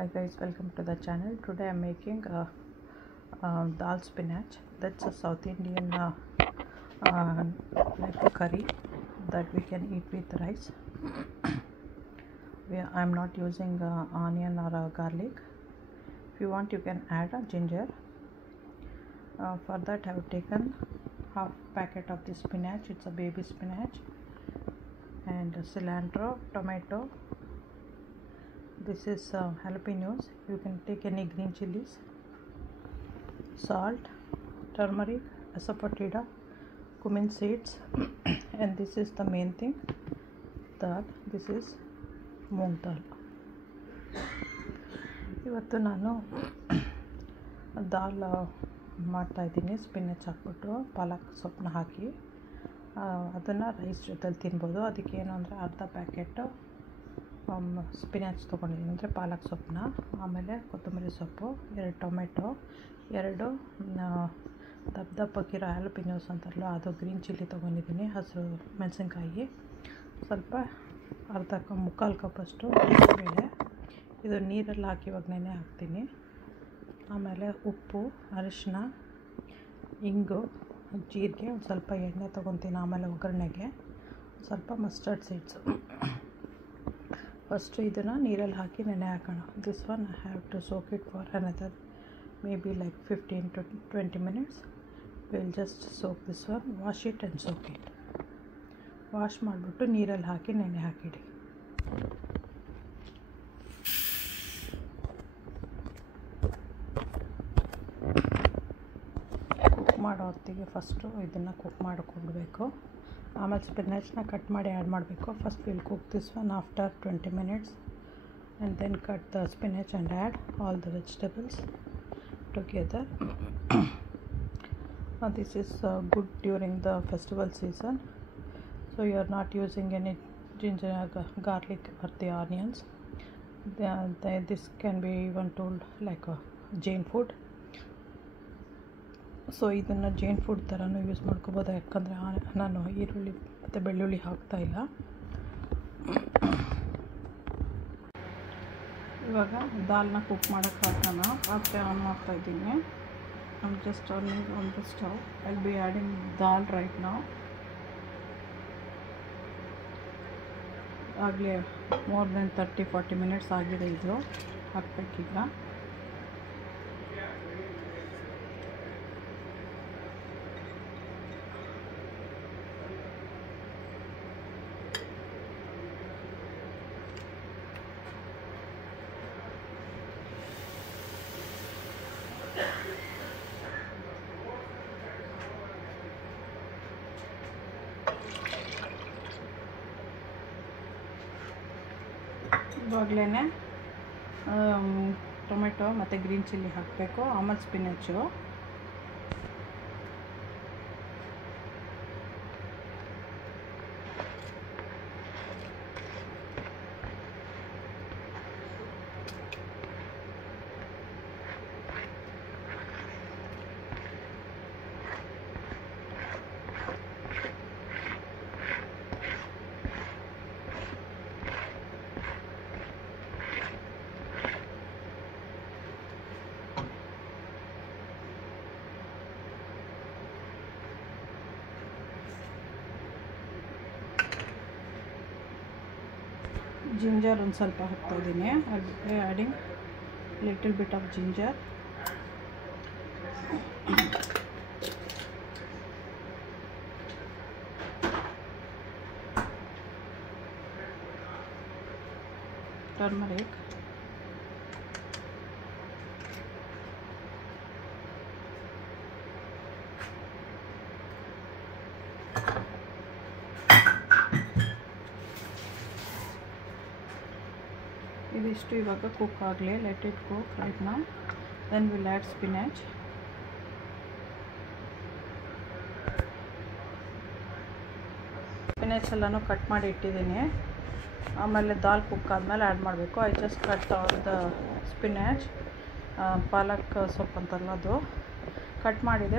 Hi guys, welcome to the channel. Today I'm making dal spinach. That's a South Indian like a curry that we can eat with rice. I'm not using onion or garlic. If you want, you can add ginger. For that I have taken half packet of the spinach. It's a baby spinach, and cilantro, tomato. This is jalapenos. You can take any green chilies, salt, turmeric, asafoetida, cumin seeds, and this is the main thing, dal. This is moong dal. ಇವತ್ತು ನಾನು ದಾಲ್ ಮಾಡ್ತಾಯಿದ್ದೀನಿ. Spinach ಹಾಕ್ಬಿಟ್ಟು ಪಾಲಕ್ ಸೊಪ್ಪನ್ನ ಹಾಕಿ ಅದನ್ನು rice ಜೊತೆಲಿ ತಿನ್ಬೋದು. ಅದಕ್ಕೇನು ಅಂದರೆ ಅರ್ಧ ಪ್ಯಾಕೆಟು ಸ್ಪಿನಾಚ್ ತೊಗೊಂಡಿದ್ದೀನಿ, ಅಂದರೆ ಪಾಲಕ್ ಸೊಪ್ಪನ್ನ, ಆಮೇಲೆ ಕೊತ್ತಂಬರಿ ಸೊಪ್ಪು, 2 ಟೊಮೆಟೊ, 2 ದಪ್ಪಕ್ಕಿರೋ ಹ್ಯಾಲಪಿನೋಸ್ ಅಂತಾರಲ್ಲ ಅದು ಗ್ರೀನ್ ಚಿಲ್ಲಿ ತೊಗೊಂಡಿದ್ದೀನಿ, ಹಸಿರು ಮೆಣಸಿನ್ಕಾಯಿ, ಸ್ವಲ್ಪ ಮುಕ್ಕಾಲು ಕಪ್ಪಷ್ಟು ಬೇಳೆ. ಇದು ನೀರಲ್ಲಿ ಹಾಕಿ ಇವಾಗ ನೆನೆ ಹಾಕ್ತೀನಿ. ಆಮೇಲೆ ಉಪ್ಪು, ಅರಿಶಿನ, ಇಂಗು, ಜೀರಿಗೆ, ಒಂದು ಸ್ವಲ್ಪ ಎಣ್ಣೆ ತೊಗೊತೀನಿ. ಆಮೇಲೆ ಒಗ್ಗರಣೆಗೆ ಸ್ವಲ್ಪ ಮಸ್ಟರ್ಡ್ ಸೀಡ್ಸು. ಫಸ್ಟು ಇದನ್ನು ನೀರಲ್ಲಿ ಹಾಕಿ ನೆನೆ ಹಾಕೋಣ. This one I have to soak it for another maybe like 15 to 20 minutes. We'll just soak this one, wash it and soak it. Wash ಮಾಡಿಬಿಟ್ಟು ನೀರಲ್ಲಿ ಹಾಕಿ ನೆನೆ ಹಾಕಿಡಿ. ಕುಕ್ ಮಾಡೋ ಹೊತ್ತಿಗೆ ಫಸ್ಟು ಇದನ್ನು ಕುಕ್ ಮಾಡಿಕೊಡ್ಬೇಕು. ಆಮೇಲೆ ಸ್ಪಿನಾಚ್ನ ಕಟ್ ಮಾಡಿ ಆ್ಯಡ್ ಮಾಡಬೇಕು. First will cook this one after 20 minutes and then cut the spinach and add all the vegetables together. This is good during the festival season, so you are not using any ginger, garlic or the onions. This can be even told like a Jain food. So ಇದನ್ನು Jain food ಥರನೂ use ಮಾಡ್ಕೋಬೋದು, ಯಾಕಂದರೆ ನಾನು ಈರುಳ್ಳಿ ಮತ್ತು ಬೆಳ್ಳುಳ್ಳಿ ಹಾಕ್ತಾಯಿಲ್ಲ. ಇವಾಗ ದಾಲ್ನ cook ಮಾಡೋಕ್ಕೆ ಹಾಕೋಣ. ಪಾತ್ರೆ ಆನ್ ಮಾಡ್ತಾಯಿದ್ದೀನಿ. I'm just turning on the stove. I'll be adding dal right now. ಆಗಲೇ more than 30-40 minutes ಆಗಿದೆ. ಇದು ಹಾಕಬೇಕೀಗ. ಇವಾಗಲೇ ಟೊಮೆಟೊ ಮತ್ತು ಗ್ರೀನ್ ಚಿಲ್ಲಿ ಹಾಕಬೇಕು. ಆಮೇಲೆ ಸ್ಪಿನಚ್ಚು, ಜಿಂಜರ್ ಒಂದು ಸ್ವಲ್ಪ ಹಾಕ್ತಾಯಿದ್ದೀನಿ. Adding little bit of ginger, turmeric, ಇದಿಷ್ಟು ಇವಾಗ ಕುಕ್ ಆಗಲಿ. Let it cook right now. Then will add spinach. Spinach ಎಲ್ಲನೂ ಕಟ್ ಮಾಡಿ ಇಟ್ಟಿದ್ದೀನಿ. ಆಮೇಲೆ ದಾಲ್ ಕುಕ್ ಆದಮೇಲೆ ಆ್ಯಡ್ ಮಾಡಬೇಕು. I just cut all the spinach, ಪಾಲಕ್ ಸೊಪ್ಪು ಅಂತಾರಲ್ಲ ಅದು ಕಟ್ ಮಾಡಿದೆ.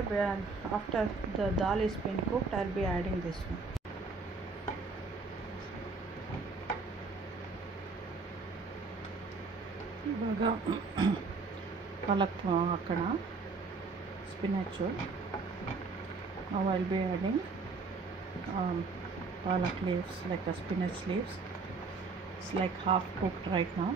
After the dal is been cooked I will be adding this one. ಇವಾಗ ಪಾಲಕ್ ಹಾಕೋಣ, ಸ್ಪಿನಚ್ಚು. Now I'll be adding palak leaves, like a spinach leaves. It's like half cooked right now.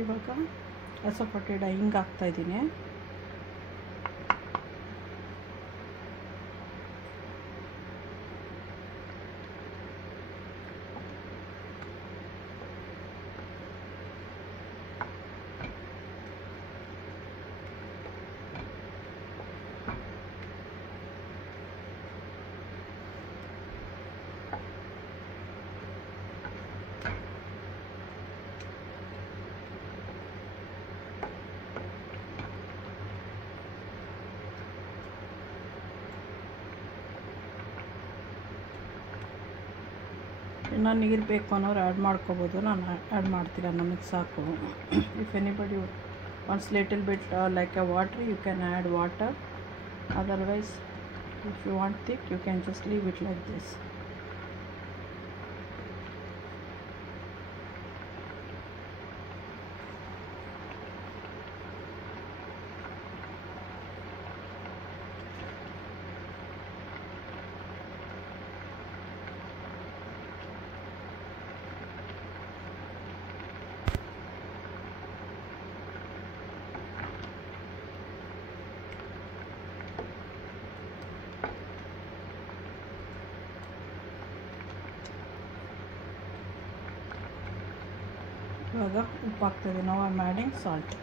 ಇವಾಗ ಅಸಫರ್ಟೆಡ್ ಹಿಂಗೆ ಹಾಕ್ತಾಯಿದ್ದೀನಿ. ಇನ್ನು ನೀರು ಬೇಕು ಅನ್ನೋರು ಆ್ಯಡ್ ಮಾಡ್ಕೋಬೋದು, ನಾನು ಆ್ಯಡ್ ಮಾಡ್ತಿಲ್ಲ, ನಮಗೆ ಸಾಕು. If anybody wants little bit like a water, you can add water. Otherwise if you want thick, you can just leave it like this. ಇವಾಗ ಉಪ್ಪು ಹಾಕ್ತಿದ್ದೀವಿ. ನಾವು ಐ ಆಮ್ ಆ್ಯಡಿಂಗ್ ಸಾಲ್ಟ್.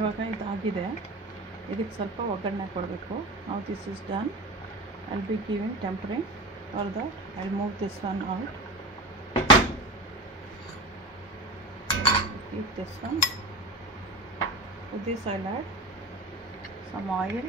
ಇವಾಗ ಇದಾಗಿದೆ, ಇದಕ್ಕೆ ಸ್ವಲ್ಪ ಒಗ್ಗರಣೆ ಕೊಡಬೇಕು. ನಾವು this is done. I'll be giving tempering for that. I'll move this one out. Keep this one. With this I'll add some oil.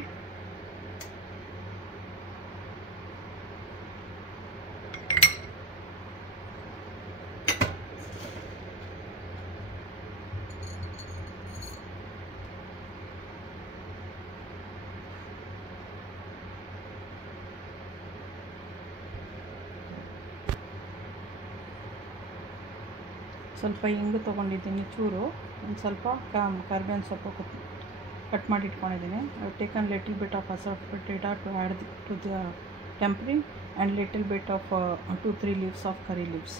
ಸ್ವಲ್ಪ ಹಿಂಗು ತೊಗೊಂಡಿದ್ದೀನಿ ಚೂರು, ಒಂದು ಸ್ವಲ್ಪ ಕರ್ಬೇವಿನ ಸೊಪ್ಪು ಕಟ್ ಮಾಡಿ ಇಟ್ಕೊಂಡಿದ್ದೀನಿ. I taken little bit of asafoetida to add to the tempering and little bit of 2-3 leaves of curry leaves.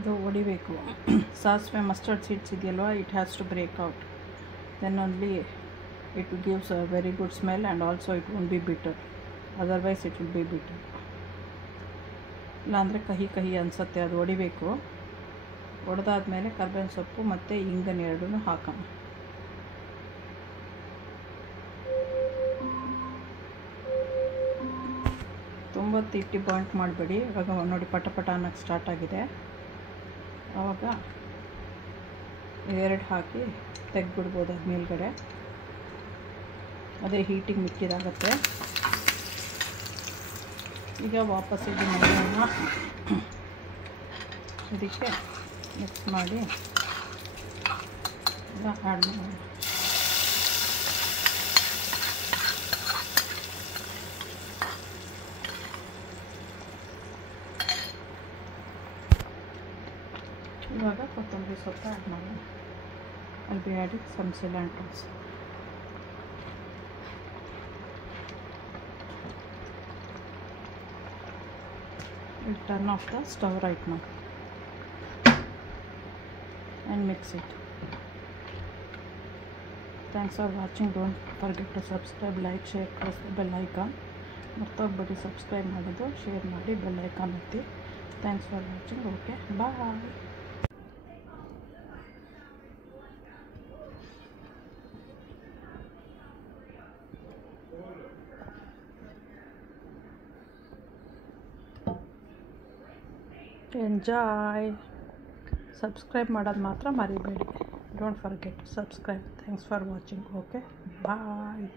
ಇದು ಹೊಡಿಬೇಕು. ಸಾಸಿವೆ ಮಸ್ಟರ್ಡ್ ಸೀಡ್ಸ್ ಇದೆಯಲ್ವ, it has to break out, then only it gives a very good smell and also it won't be bitter, otherwise it will be bitter. ಇಲ್ಲಾಂದರೆ ಕಹಿ ಕಹಿ ಅನಿಸುತ್ತೆ. ಅದು ಹೊಡಿಬೇಕು. ಹೊಡೆದಾದ್ಮೇಲೆ ಕರ್ಬೇವಿನ ಸೊಪ್ಪು ಮತ್ತು ಇಂಗನ್ನು ಎರಡೂ ಹಾಕೋಣ. ತುಂಬ ತಿಟ್ಟಿ ಬಾಯ್ಲ್ಟ್ ಮಾಡಬೇಡಿ. ಇವಾಗ ನೋಡಿ ಪಟ ಪಟ ಅನ್ನೋಕ್ಕೆ ಸ್ಟಾರ್ಟ್ ಆಗಿದೆ. ಆವಾಗ ಎರಡು ಹಾಕಿ ತೆಗೆದ್ಬಿಡ್ಬೋದು ಅದು ಮೇಲ್ಗಡೆ. ಅದೇ ಹೀಟಿಗೆ ಮಿಕ್ಕಿದಾಗತ್ತೆ. ಈಗ ವಾಪಸ್ ಇದನ್ನು ಇದಕ್ಕೆ ಮಿಕ್ಸ್ ಮಾಡಿ ಈಗ ಆ್ಯಡ್ ಮಾಡೋಣ. ಇವಾಗ ಕೊತ್ತಂಬರಿ ಸೊಪ್ಪು ಆ್ಯಡ್ ಮಾಡೋಣ. I'll be adding some cilantros. We'll turn off the stove right now and mix it. Thanks for watching. Don't forget to subscribe, like, share, press the bell icon. ಮರ್ತೋಗ್ಬಿಟ್ಟು subscribe ಮಾಡೋದು, share ಮಾಡಿ, bell icon ಒತ್ತಿ. Thanks for watching. Okay, bye. Enjoy. Subscribe ಮಾಡೋದು ಮಾತ್ರ ಮರಿಬೇಡಿ. Don't forget subscribe. Thanks for watching. Okay, bye.